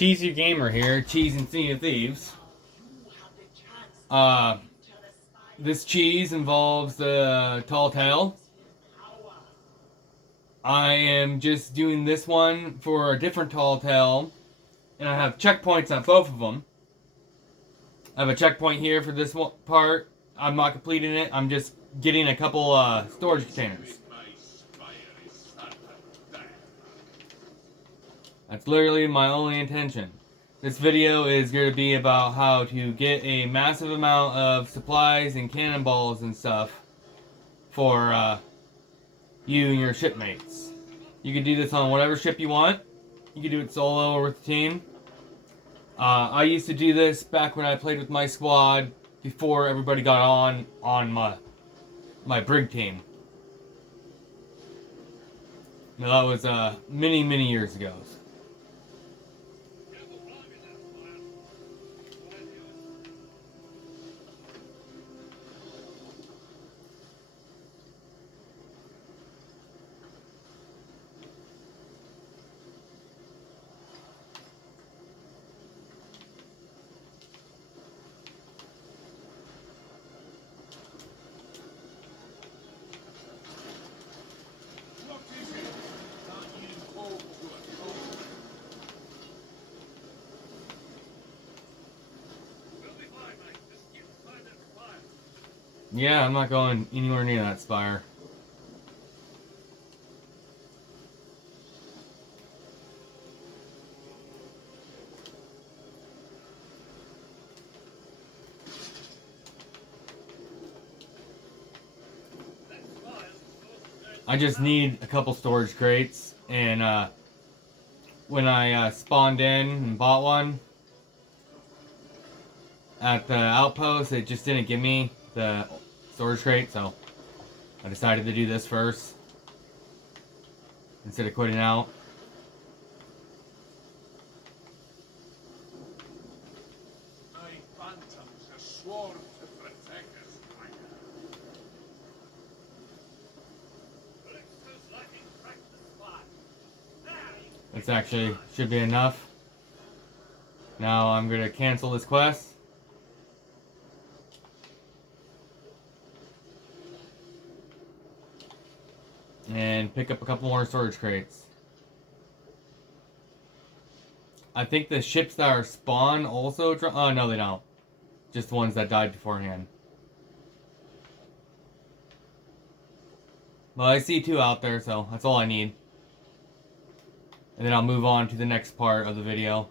Cheesy Gamer here, Cheese and Sea of Thieves. This cheese involves the tall tale. I am just doing this one for a different tall tale, and I have checkpoints on both of them. I have a checkpoint here for this one part. I'm not completing it. I'm just getting a couple storage containers. That's literally my only intention. This video is going to be about how to get a massive amount of supplies and cannonballs and stuff for you and your shipmates. You can do this on whatever ship you want. You can do it solo or with a team. I used to do this back when I played with my squad before everybody got on my brig team. Now that was many years ago. Yeah, I'm not going anywhere near that spire. I just need a couple storage crates, and when I spawned in and bought one at the outpost, it just didn't give me the storage crate, so I decided to do this first instead of quitting out. This actually should be enough. Now I'm going to cancel this quest. And pick up a couple more storage crates. I think the ships that are spawn also oh no, they don't. Just the ones that died beforehand. Well, I see two out there, so that's all I need. And then I'll move on to the next part of the video.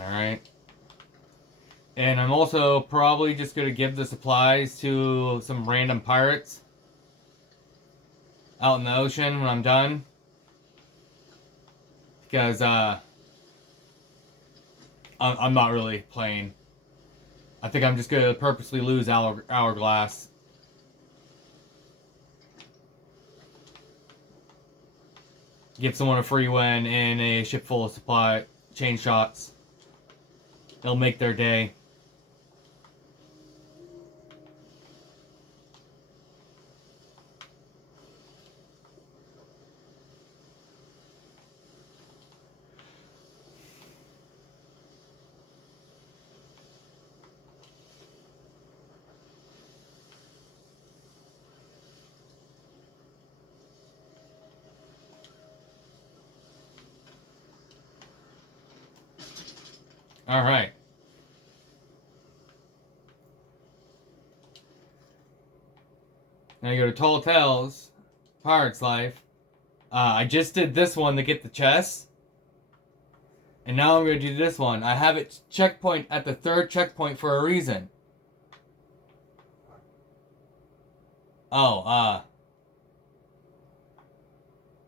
Alright. And I'm also probably just going to give the supplies to some random pirates out in the ocean when I'm done. Because I'm not really playing. I think I'm just going to purposely lose Hourglass. Give someone a free win and a ship full of supply chain shots. They'll make their day. Alright. Now you go to Tall Tales, Pirate's Life. I just did this one to get the chest. And now I'm going to do this one. I have it checkpoint at the third checkpoint for a reason. Oh,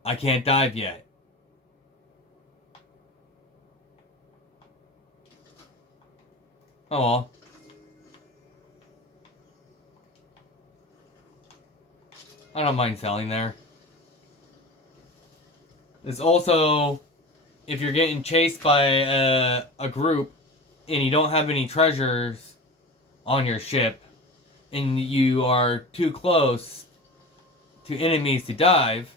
I can't dive yet. Oh well. I don't mind selling there. There's also, if you're getting chased by a group and you don't have any treasures on your ship and you are too close to enemies to dive,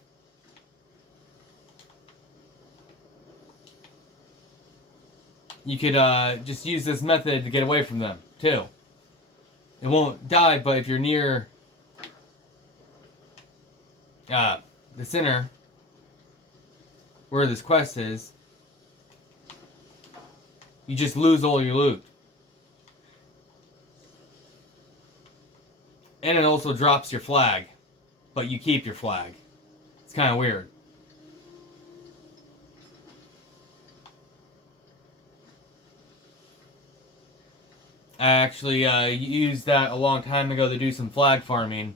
you could just use this method to get away from them too. It won't dive, but if you're near the center where this quest is, you just lose all your loot. And it also drops your flag, but you keep your flag. It's kind of weird. I actually used that a long time ago to do some flag farming,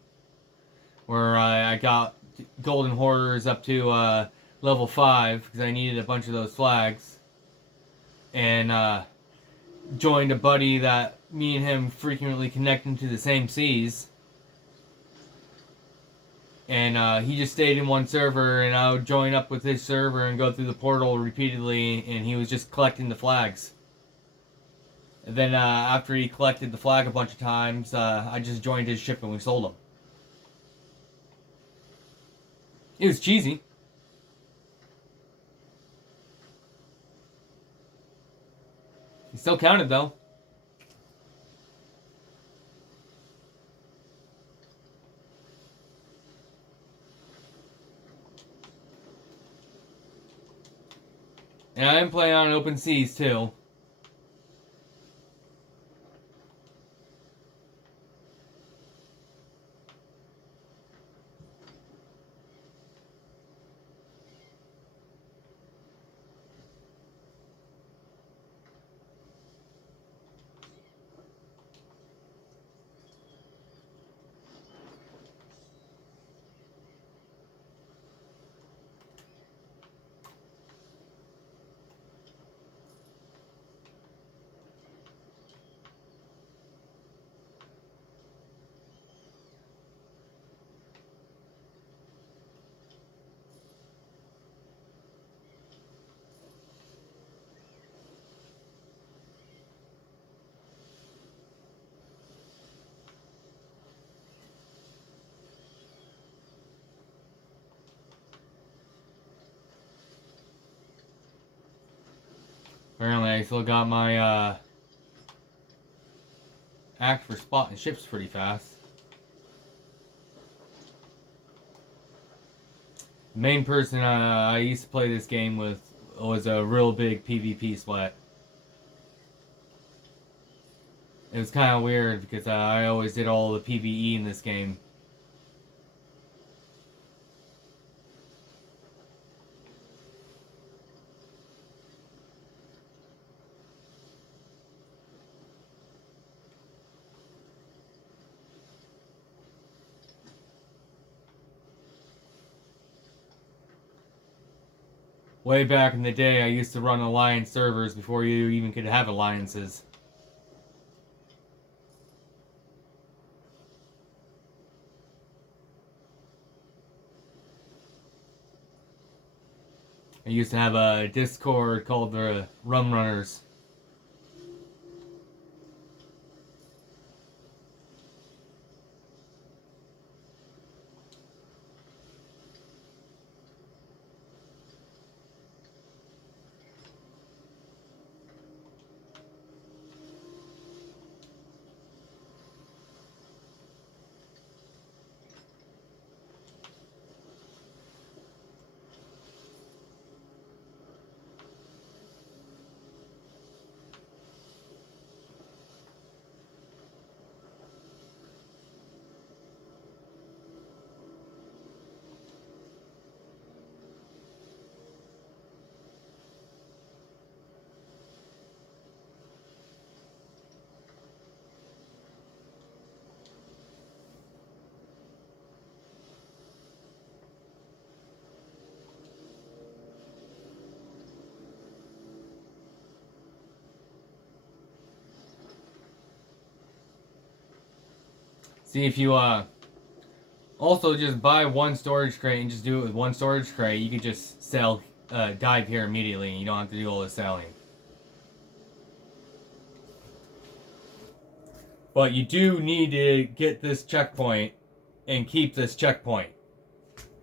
where I got golden hoarders up to level 5 because I needed a bunch of those flags, and joined a buddy that me and him frequently connected to the same seas, and he just stayed in one server, and I would join up with his server and go through the portal repeatedly, and he was just collecting the flags. And then after he collected the flag a bunch of times, I just joined his ship and we sold them. It was cheesy. It still counted though. And I am playing on open seas too. Apparently I still got my act for spotting ships pretty fast. The main person I used to play this game with was a real big PvP sweat. It was kind of weird because I always did all the PvE in this game. Way back in the day, I used to run alliance servers before you even could have alliances. I used to have a Discord called the Rum Runners. See if you Also, just buy one storage crate and just do it with one storage crate. You could just sell, dive here immediately, and you don't have to do all the selling. But you do need to get this checkpoint and keep this checkpoint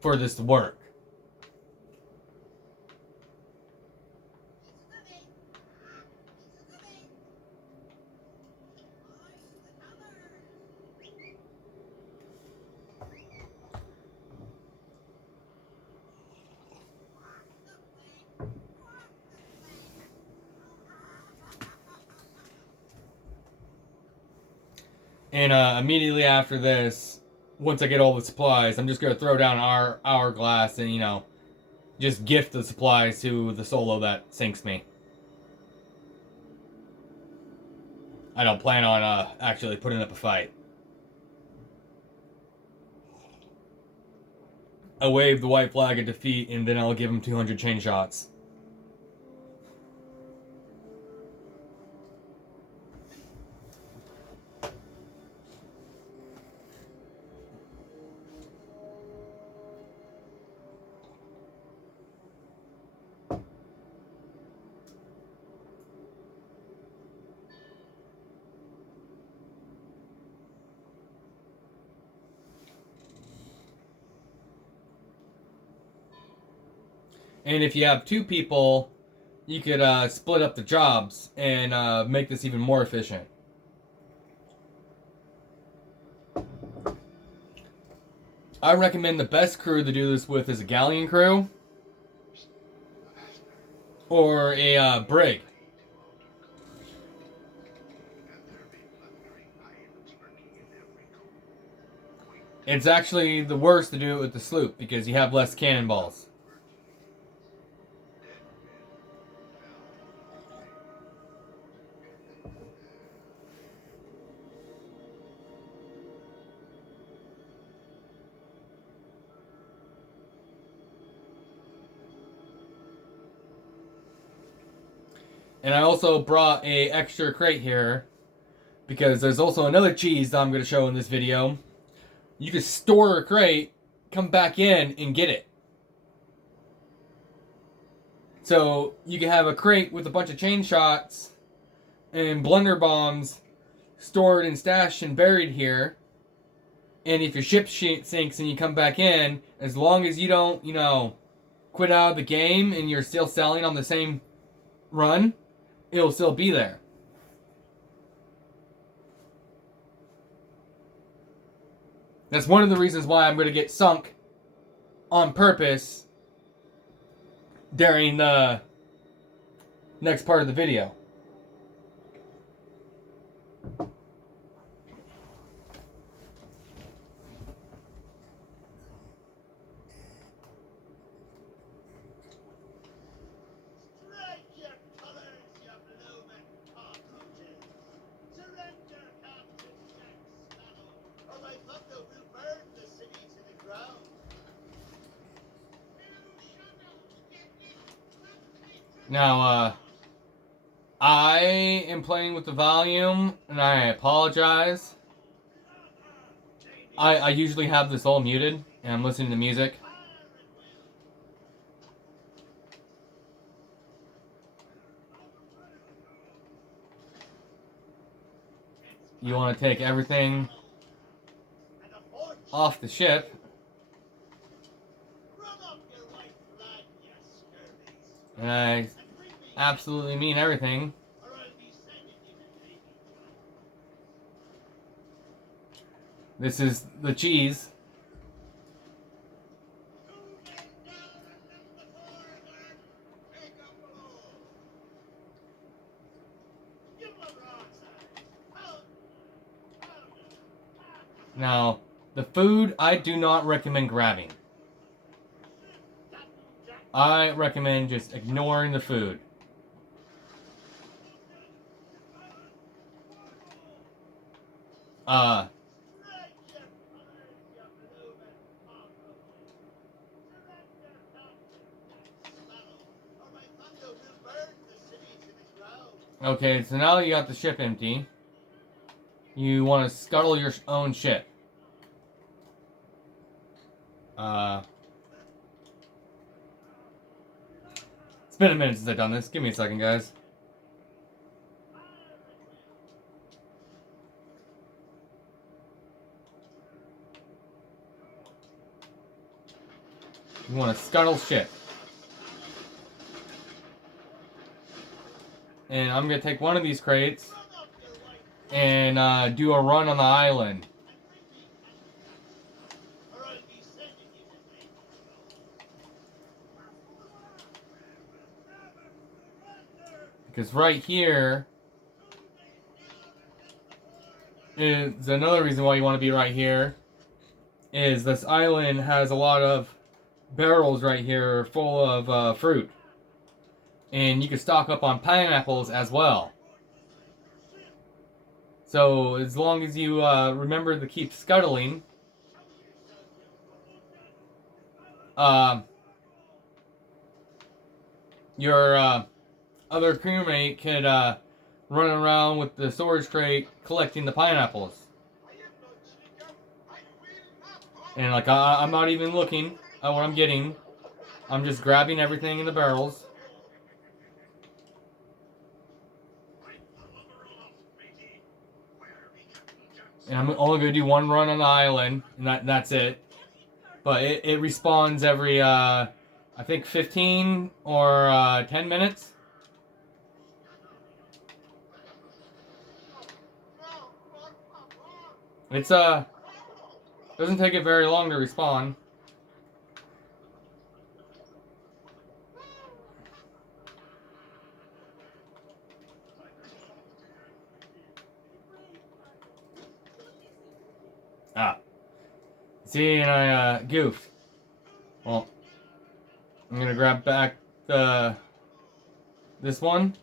for this to work. And immediately after this, once I get all the supplies, I'm just gonna throw down our hourglass and just gift the supplies to the solo that sinks me. I don't plan on actually putting up a fight. I'll wave the white flag of defeat, and then I'll give him 200 chain shots. And if you have two people, you could split up the jobs and make this even more efficient. I recommend the best crew to do this with is a galleon crew or a brig. It's actually the worst to do it with the sloop because you have less cannonballs. And I also brought a extra crate here because there's also another cheese that I'm going to show in this video. You can store a crate, come back in, and get it. So you can have a crate with a bunch of chain shots and blunder bombs stored and stashed and buried here. And if your ship sinks and you come back in, as long as you don't, quit out of the game and you're still selling on the same run, it'll still be there. That's one of the reasons why I'm going to get sunk on purpose during the next part of the video. Now, I am playing with the volume, and I apologize. I usually have this all muted, and I'm listening to music. You want to take everything off the ship. And I absolutely mean everything. This is the cheese. Now, the food I do not recommend grabbing. I recommend just ignoring the food. Okay, so now you got the ship empty. You want to scuttle your own ship. It's been a minute since I've done this. Give me a second, guys. You want to scuttle shit. And I'm going to take one of these crates and do a run on the island. Because right here is another reason why you want to be right here. Is this island has a lot of barrels right here full of fruit. And you can stock up on pineapples as well. So as long as you remember to keep scuttling, your other crewmate could run around with the storage crate collecting the pineapples. And like I'm not even looking at what I'm getting. I'm just grabbing everything in the barrels. And I'm only going to do one run on the island, and that's it. But it respawns every, I think 15 or 10 minutes. It's, doesn't take it very long to respawn. Ah. See, and I goofed. Well, I'm gonna grab back this one.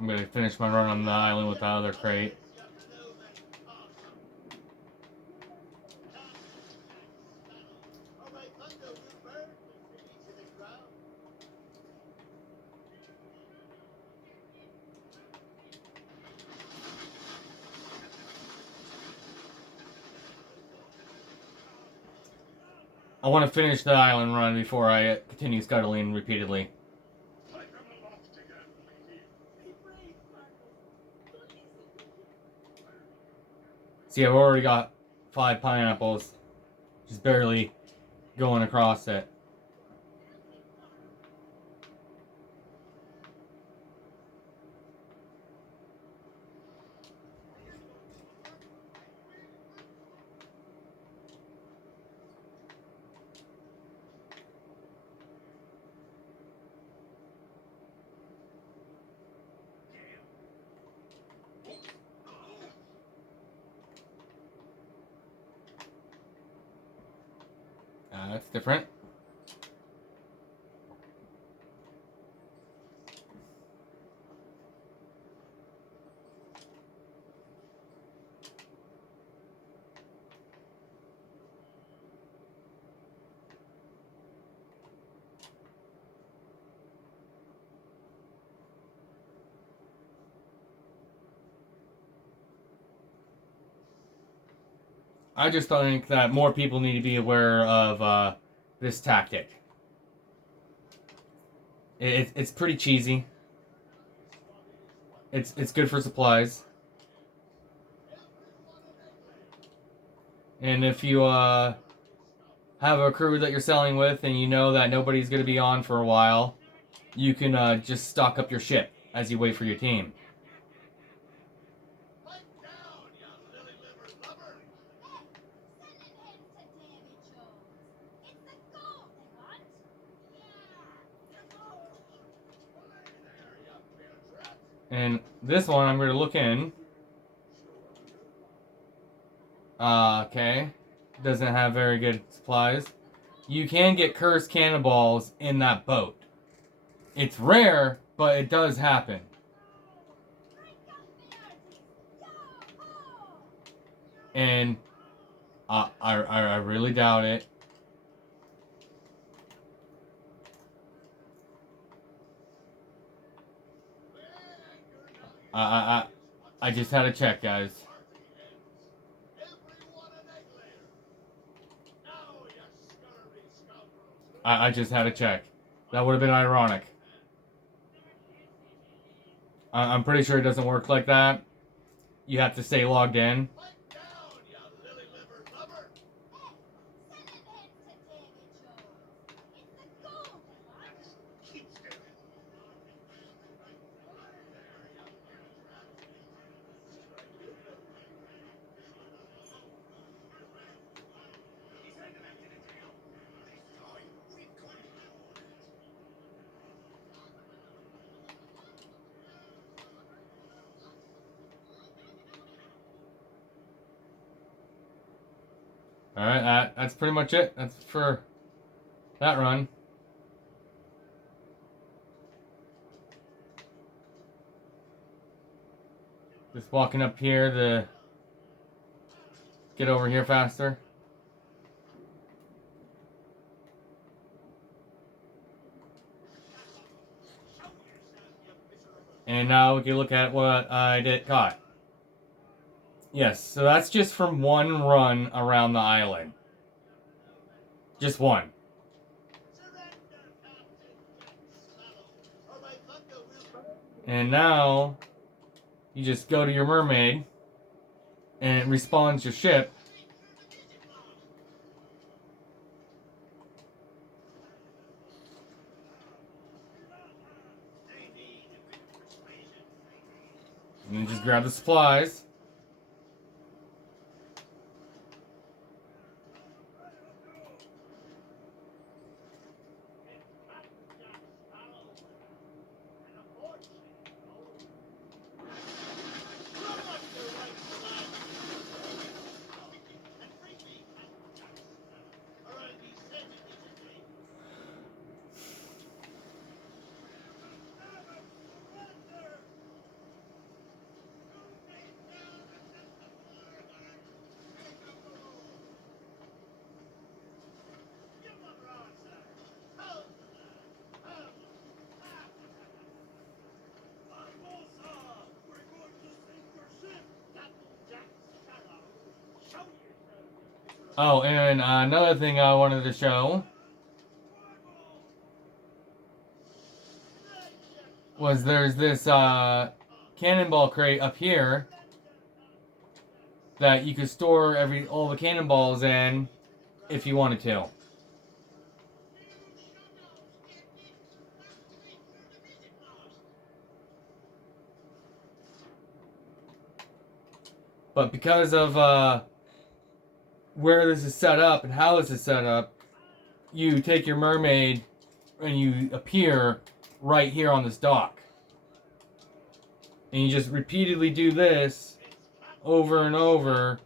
I'm gonna finish my run on the island with the other crate. I want to finish the island run before I continue scuttling repeatedly. See, I've already got 5 pineapples. Just barely going across it. That's different. I just think that more people need to be aware of this tactic. It's pretty cheesy. It's good for supplies. And if you have a crew that you're selling with and you know that nobody's going to be on for a while, you can just stock up your ship as you wait for your team. And this one, I'm going to look in. Okay. Doesn't have very good supplies. You can get cursed cannonballs in that boat. It's rare, but it does happen. And I really doubt it. I just had to check, guys. I just had to check. That would have been ironic. I'm pretty sure it doesn't work like that. You have to stay logged in. Alright, that's pretty much it. That's for that run. Just walking up here to get over here faster. And now we can look at what I caught. Yes, so that's just from one run around the island. Just one. And now you just go to your mermaid and it respawns your ship. And then just grab the supplies. Oh, and another thing I wanted to show was there's this cannonball crate up here that you could store all the cannonballs in if you wanted to. But because of where this is set up and how this is set up, you take your mermaid and you appear right here on this dock. And you just repeatedly do this over and over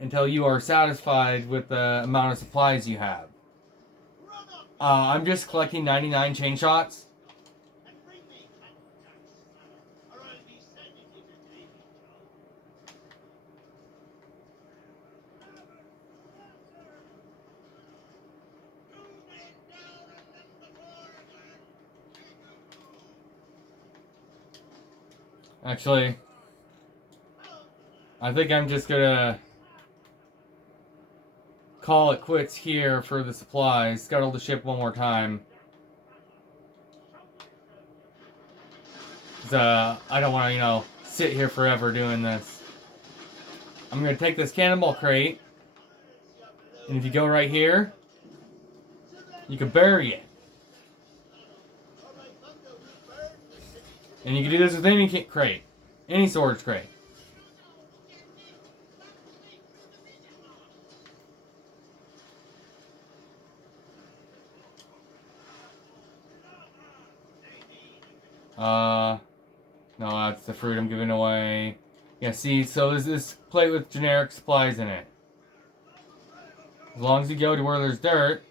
until you are satisfied with the amount of supplies you have. I'm just collecting 99 chain shots. Actually, I think I'm just gonna call it quits here for the supplies. Scuttle the ship one more time. Cause, I don't want to, sit here forever doing this. I'm gonna take this cannonball crate, and if you go right here, you can bury it. And you can do this with any crate, any storage crate. No, that's the fruit I'm giving away. Yeah, see, so there's this plate with generic supplies in it. As long as you go to where there's dirt,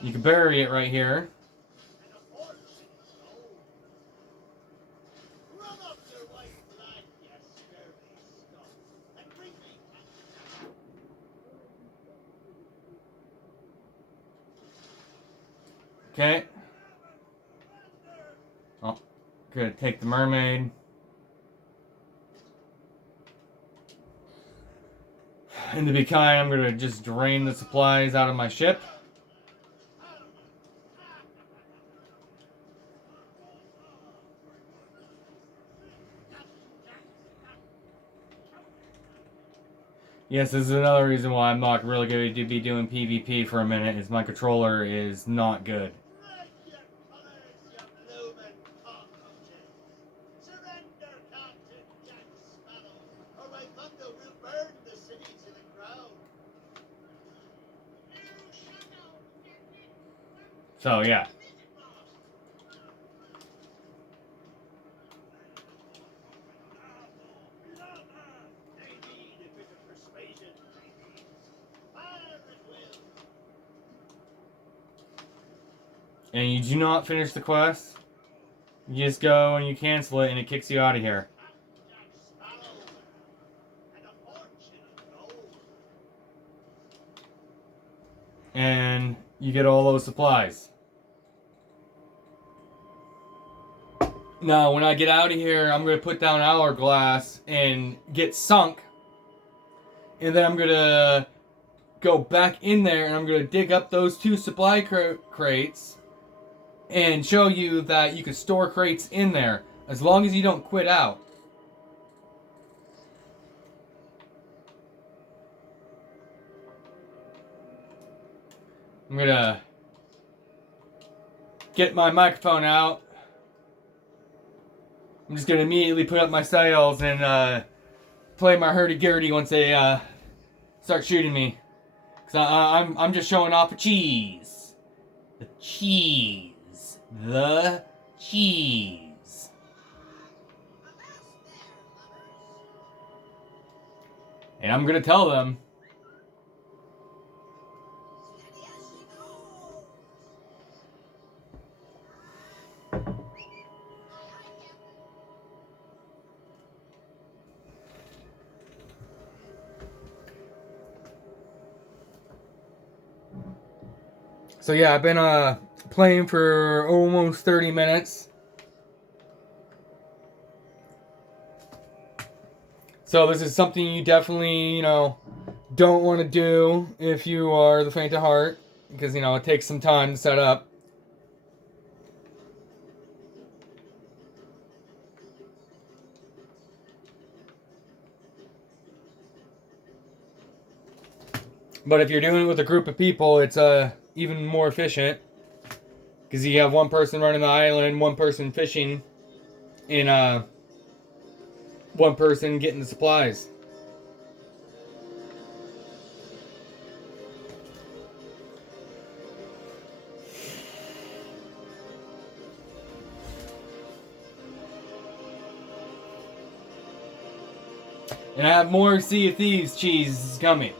you can bury it right here. Okay. Oh, gonna take the mermaid. And to be kind, I'm gonna just drain the supplies out of my ship. Yes, this is another reason why I'm not really going to be doing PvP for a minute, is my controller is not good. So, yeah. And you do not finish the quest. You just go and you cancel it and it kicks you out of here. And you get all those supplies. Now, when I get out of here, I'm going to put down Hourglass and get sunk. And then I'm going to go back in there and I'm going to dig up those 2 supply crates and show you that you can store crates in there as long as you don't quit out. I'm going to get my microphone out. I'm just going to immediately put up my sails and play my hurdy-gurdy once they start shooting me. Because I'm just showing off the cheese. The cheese. The cheese. And I'm going to tell them. So yeah, I've been playing for almost 30 minutes. So this is something you definitely, don't want to do if you are the faint of heart. Because, it takes some time to set up. But if you're doing it with a group of people, it's even more efficient. Because you have one person running the island, one person fishing, and one person getting the supplies. And I have more Sea of Thieves cheese coming.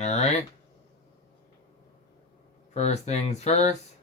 Alright. First things first.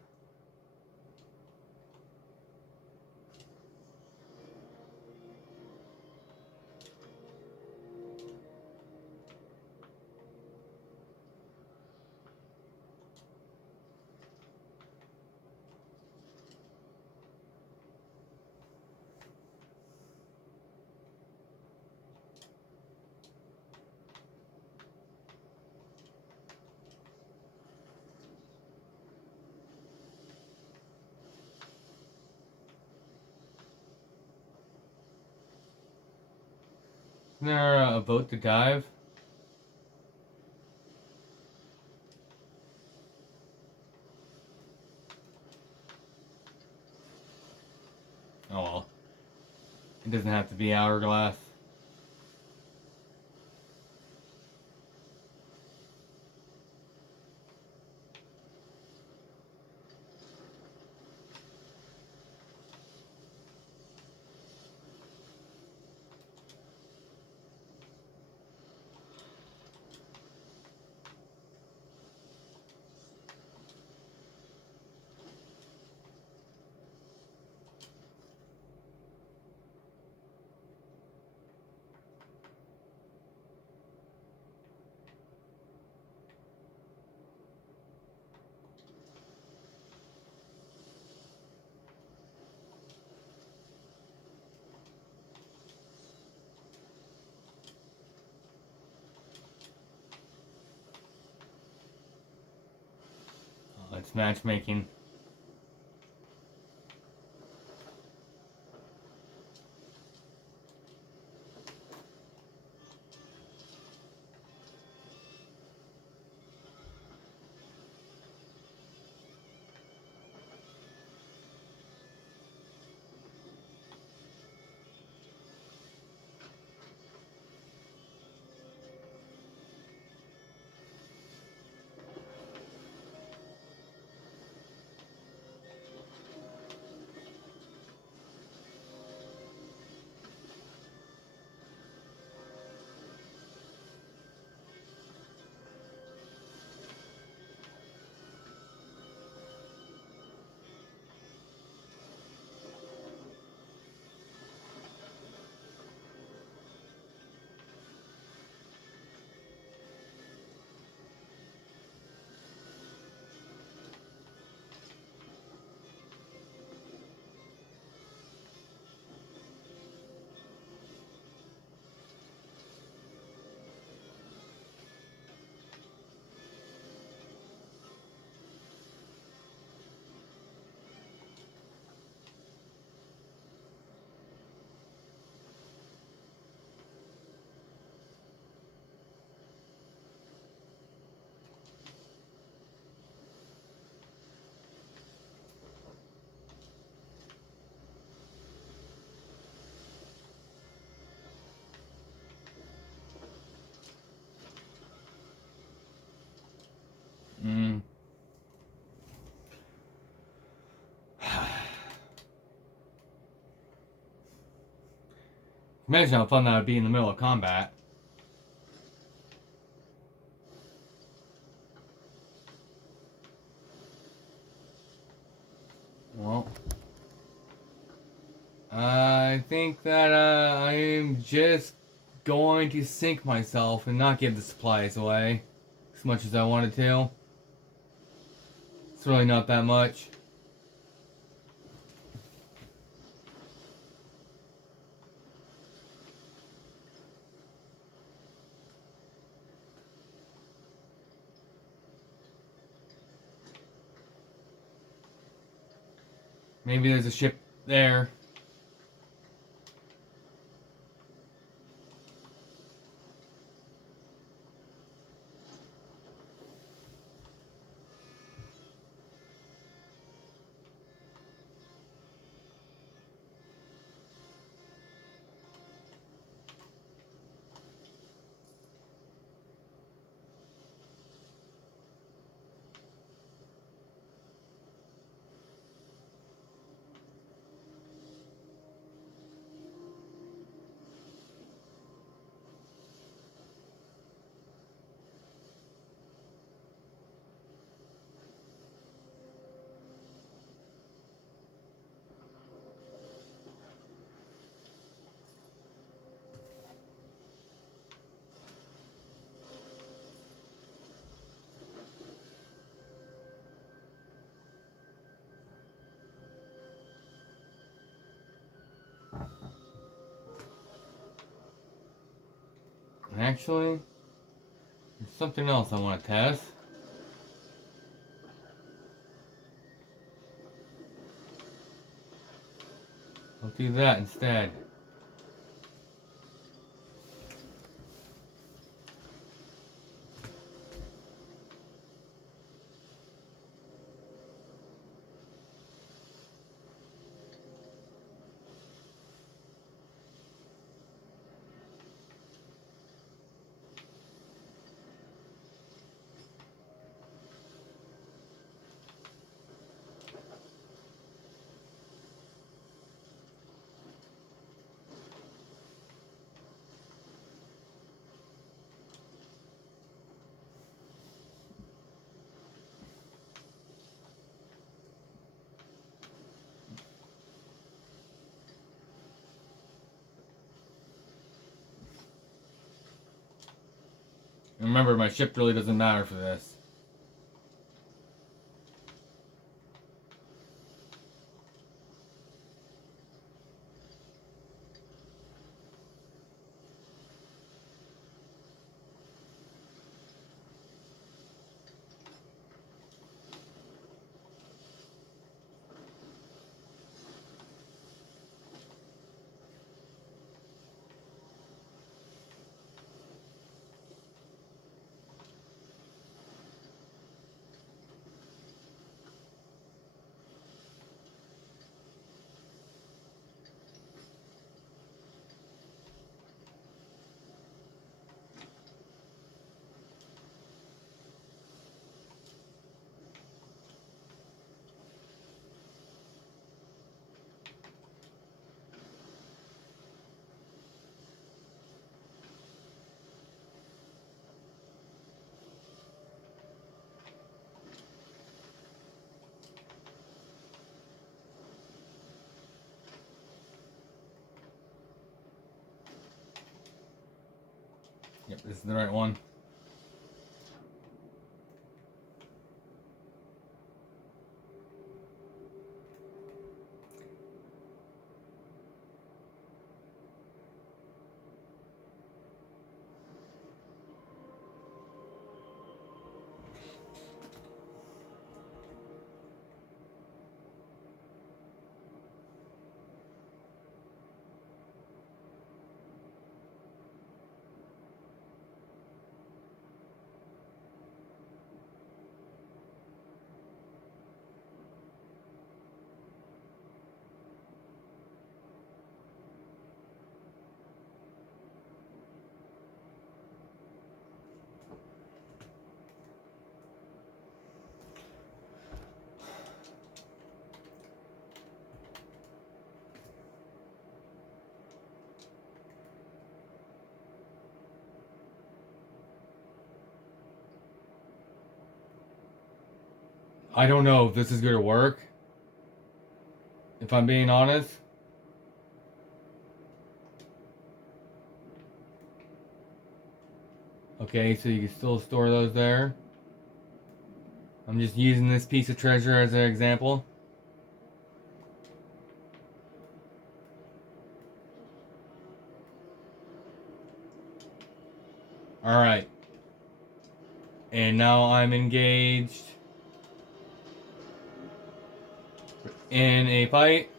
Isn't there a boat to dive? Oh well. It doesn't have to be Hourglass. this matchmaking. Imagine how fun that would be in the middle of combat. Well, I think that I am just going to sink myself and not give the supplies away as much as I wanted to. It's really not that much. Maybe there's a ship there. Actually, there's something else I want to test. I'll do that instead. And remember, my ship really doesn't matter for this. Yep, this is the right one. I don't know if this is going to work. If I'm being honest. Okay, so you can still store those there. I'm just using this piece of treasure as an example. Alright. And now I'm engaged in a fight.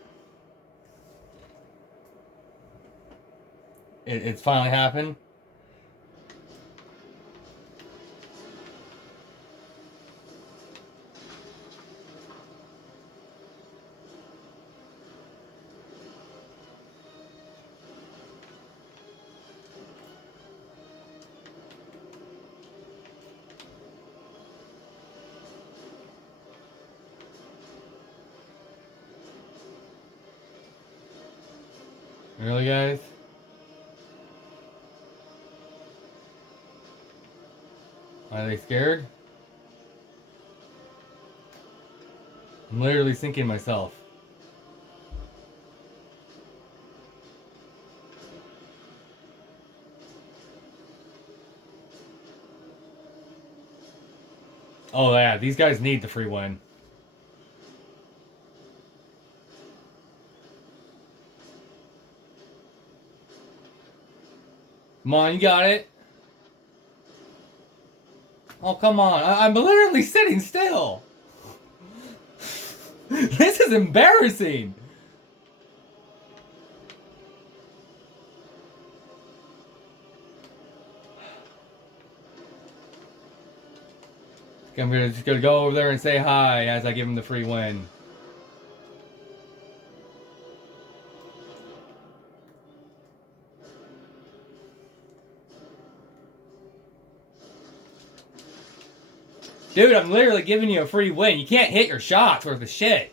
It's finally happened. Really, guys? Are they scared? I'm literally sinking myself. Oh yeah, these guys need the free win. Come on, you got it. Oh, come on. I'm literally sitting still. This is embarrassing. I'm just gonna go over there and say hi as I give him the free win. Dude, I'm literally giving you a free win. You can't hit your shots worth of shit.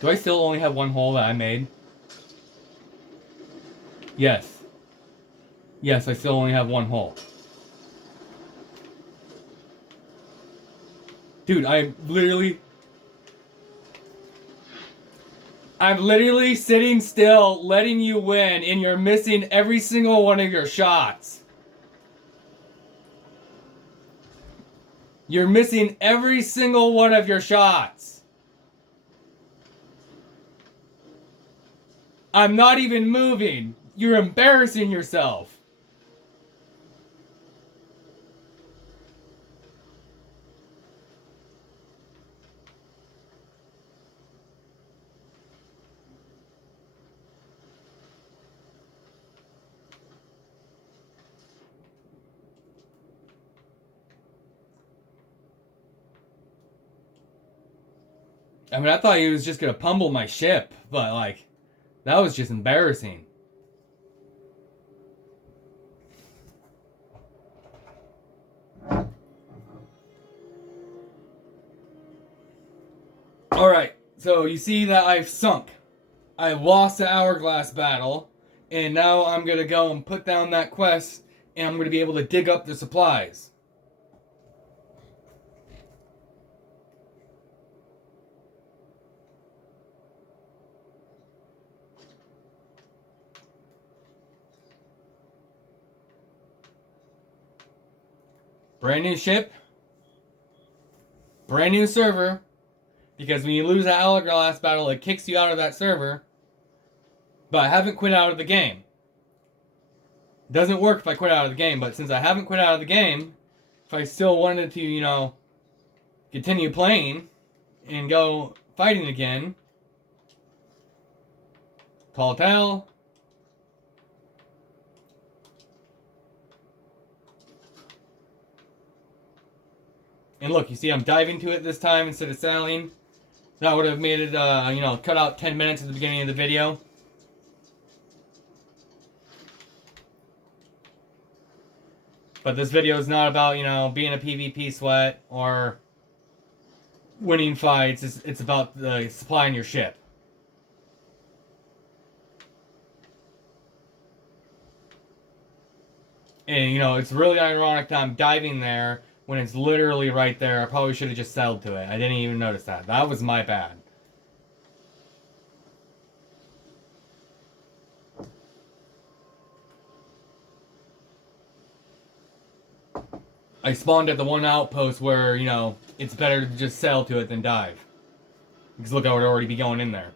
Do I still only have one hole that I made? Yes. Yes, I still only have one hole. Dude, I'm literally sitting still, letting you win, and you're missing every single one of your shots. You're missing every single one of your shots. I'm not even moving. You're embarrassing yourself. I mean, I thought he was just gonna pummel my ship, but like, that was just embarrassing. Alright, so you see that I've sunk. I lost the hourglass battle, and now I'm gonna go and put down that quest, and I'm gonna be able to dig up the supplies. Brand new ship, brand new server, because when you lose that hourglass battle, it kicks you out of that server. But I haven't quit out of the game. It doesn't work if I quit out of the game, but since I haven't quit out of the game, if I still wanted to, continue playing and go fighting again, tall tale. And look, you see I'm diving to it this time instead of sailing. That would have made it, cut out 10 minutes at the beginning of the video. But this video is not about, being a PvP sweat or winning fights. It's about supplying your ship. And, it's really ironic that I'm diving there when it's literally right there. I probably should have just sailed to it. I didn't even notice that. That was my bad. I spawned at the one outpost where, it's better to just sail to it than dive. Because look, I would already be going in there.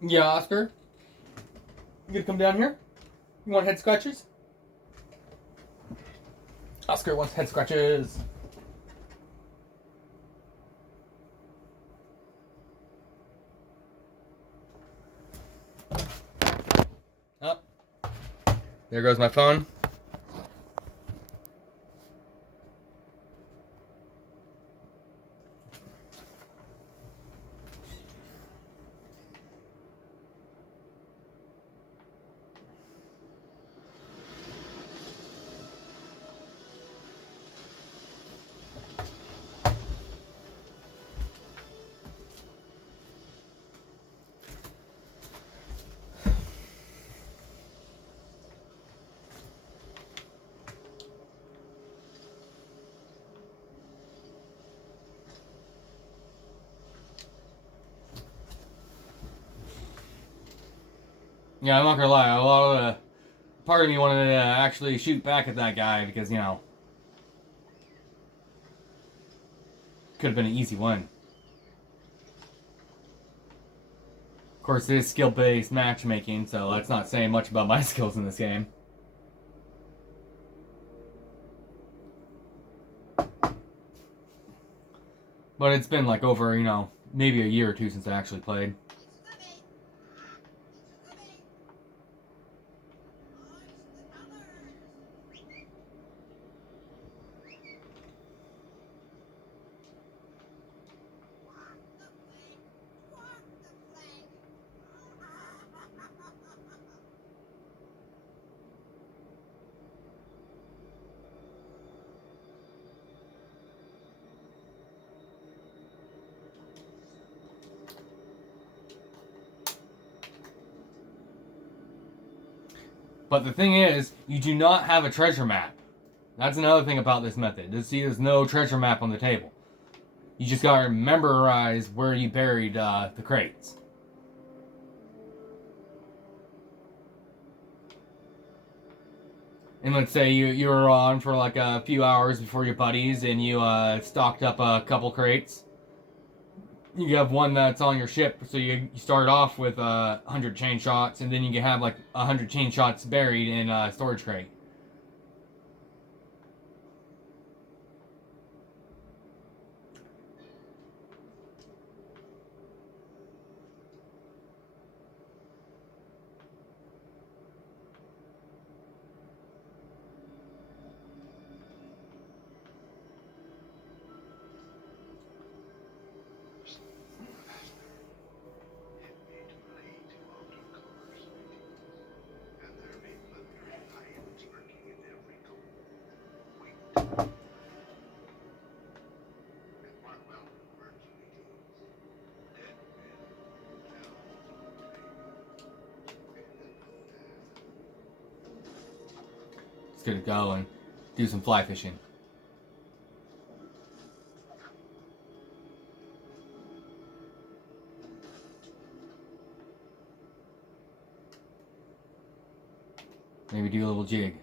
Yeah, Oscar? You gonna come down here? You want head scratches? Oscar wants head scratches. Oh. There goes my phone. Yeah, I'm not gonna lie. Part of me wanted to actually shoot back at that guy because, could have been an easy one. Of course, it is skill-based matchmaking, so that's not saying much about my skills in this game. But it's been like over, maybe a year or two since I actually played. But the thing is, you do not have a treasure map. That's another thing about this method. There's no treasure map on the table. You just gotta memorize where you buried the crates. And let's say you were on for like a few hours before your buddies and you stocked up a couple crates. You have one that's on your ship, so you start off with 100 chain shots, and then you can have like 100 chain shots buried in a storage crate. It's gonna go and do some fly fishing. Maybe do a little jig.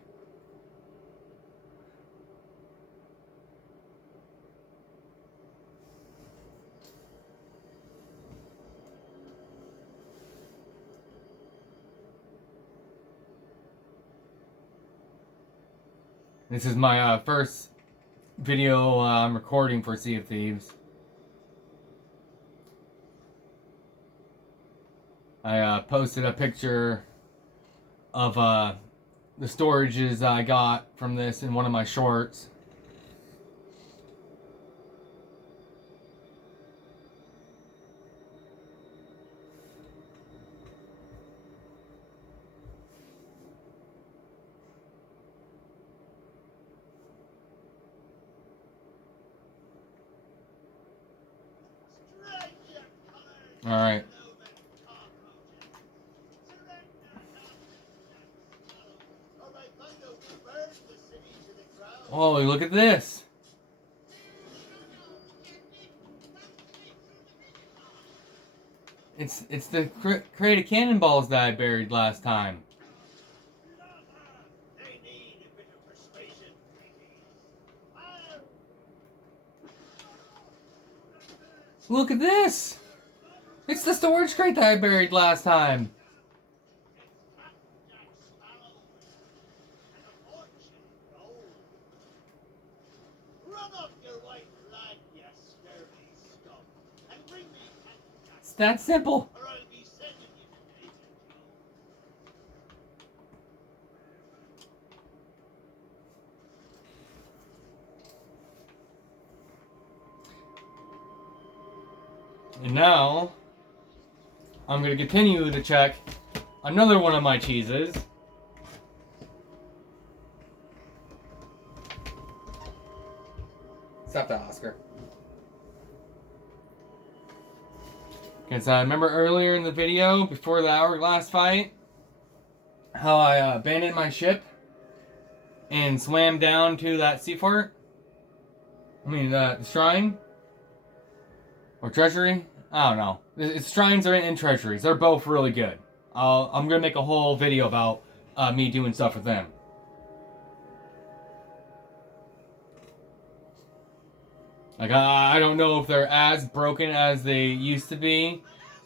This is my first video I'm recording for Sea of Thieves. I posted a picture of the storages I got from this in one of my shorts. Alright. Oh, look at this. It's the crate of cannonballs that I buried last time. Look at this. It's the storage crate that I buried last time. It's that simple. And now, I'm going to continue to check another one of my cheeses. Stop that, Oscar. Because I remember earlier in the video, before the hourglass fight, how I abandoned my ship and swam down to that sea fort. I mean, the shrine. Or treasury? I don't know. It's shrines are in treasuries. They're both really good. I'm going to make a whole video about me doing stuff with them. Like, I don't know if they're as broken as they used to be,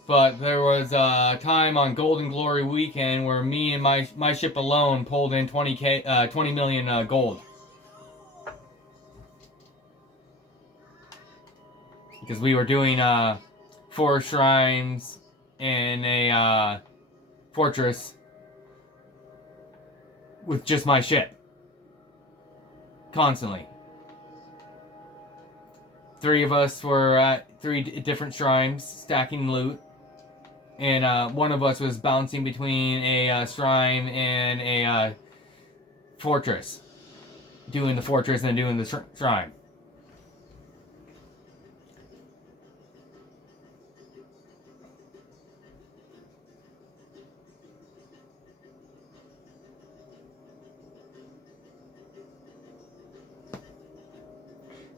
but there was a time on Golden Glory weekend where me and my ship alone pulled in 20 million gold. Because we were doing 4 shrines in a fortress with just my ship. Constantly. 3 of us were at 3 different shrines, stacking loot. And one of us was bouncing between a shrine and a fortress. Doing the fortress and doing the shrine.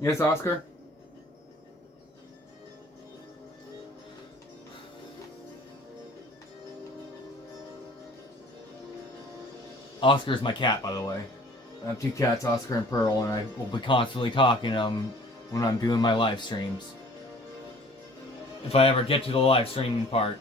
Yes, Oscar? Oscar's my cat, by the way. I have 2 cats, Oscar and Pearl, and I will be constantly talking to them when I'm doing my live streams. If I ever get to the live streaming part.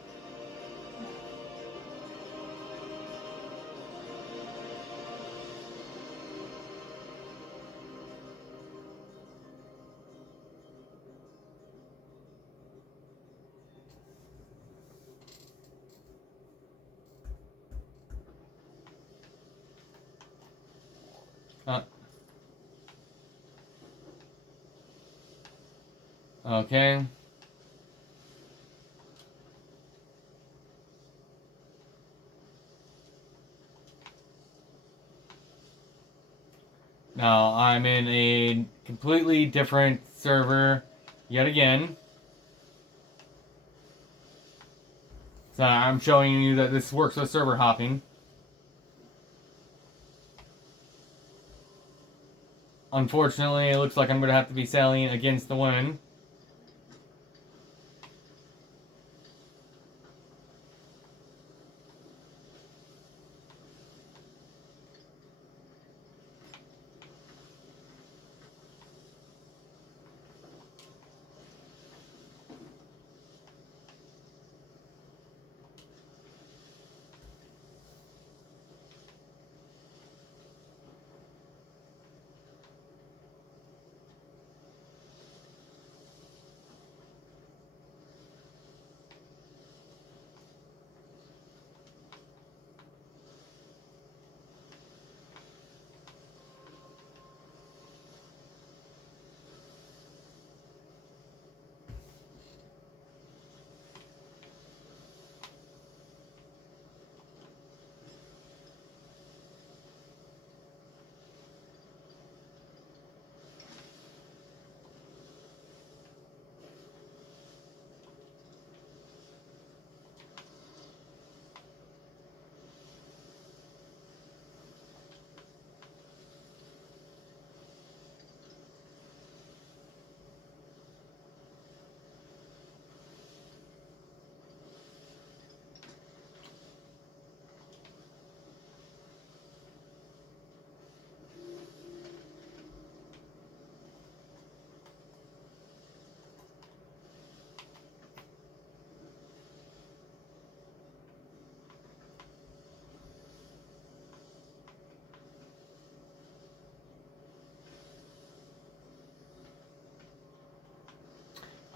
Okay. Now, I'm in a completely different server yet again. So I'm showing you that this works with server hopping. Unfortunately, it looks like I'm going to have to be sailing against the wind.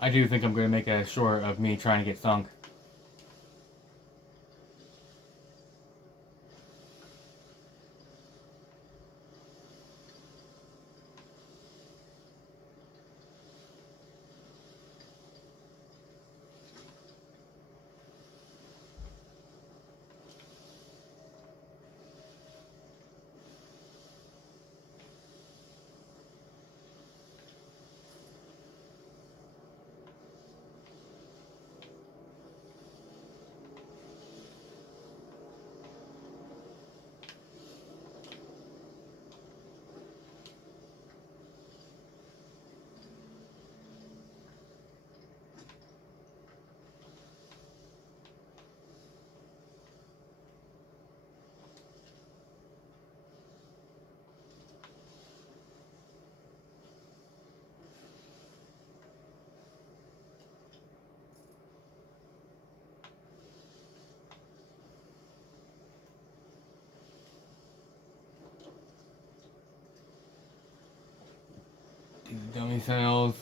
I do think I'm going to make a short of me trying to get sunk. These dummy sails.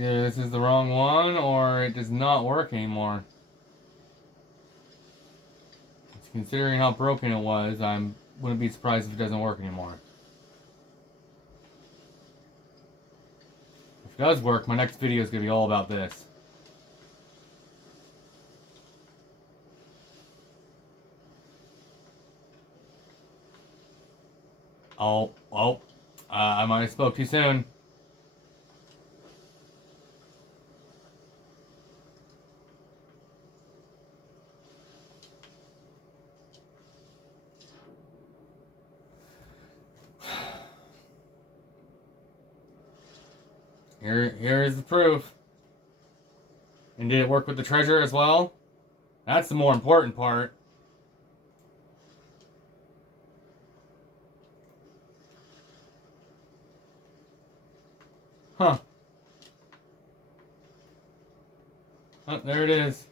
Either this is the wrong one or it does not work anymore. Considering how broken it was, I wouldn't be surprised if it doesn't work anymore. If it does work, my next video is going to be all about this. I might have spoke too soon. Here is the proof. And did it work with the treasure as well? That's the more important part. Huh. Oh, there it is.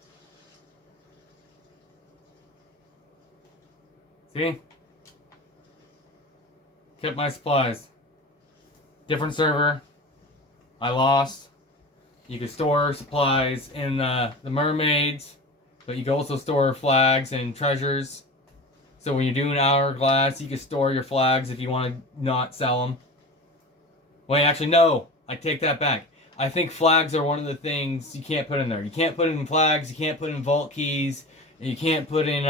See? Kept my supplies. Different server. I lost. You could store supplies in the mermaids, but you can also store flags and treasures. So when you're doing hourglass, you can store your flags if you want to not sell them. Wait, actually, no. I take that back. I think flags are one of the things you can't put in there. You can't put in flags, you can't put in vault keys, and you can't put in,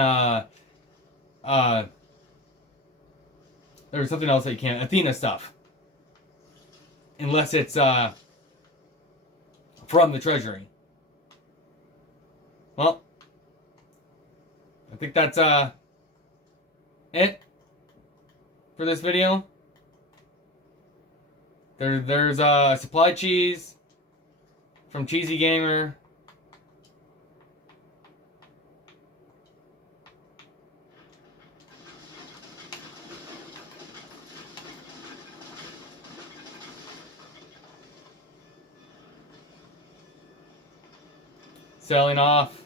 there's something else that you can't. Athena stuff. Unless it's, from the treasury. Well, I think that's, it for this video. There's supply cheese from Cheesy Gamer. Sailing off,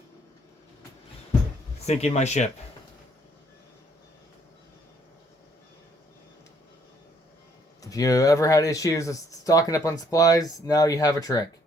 sinking my ship. If you ever had issues with stocking up on supplies, now you have a trick.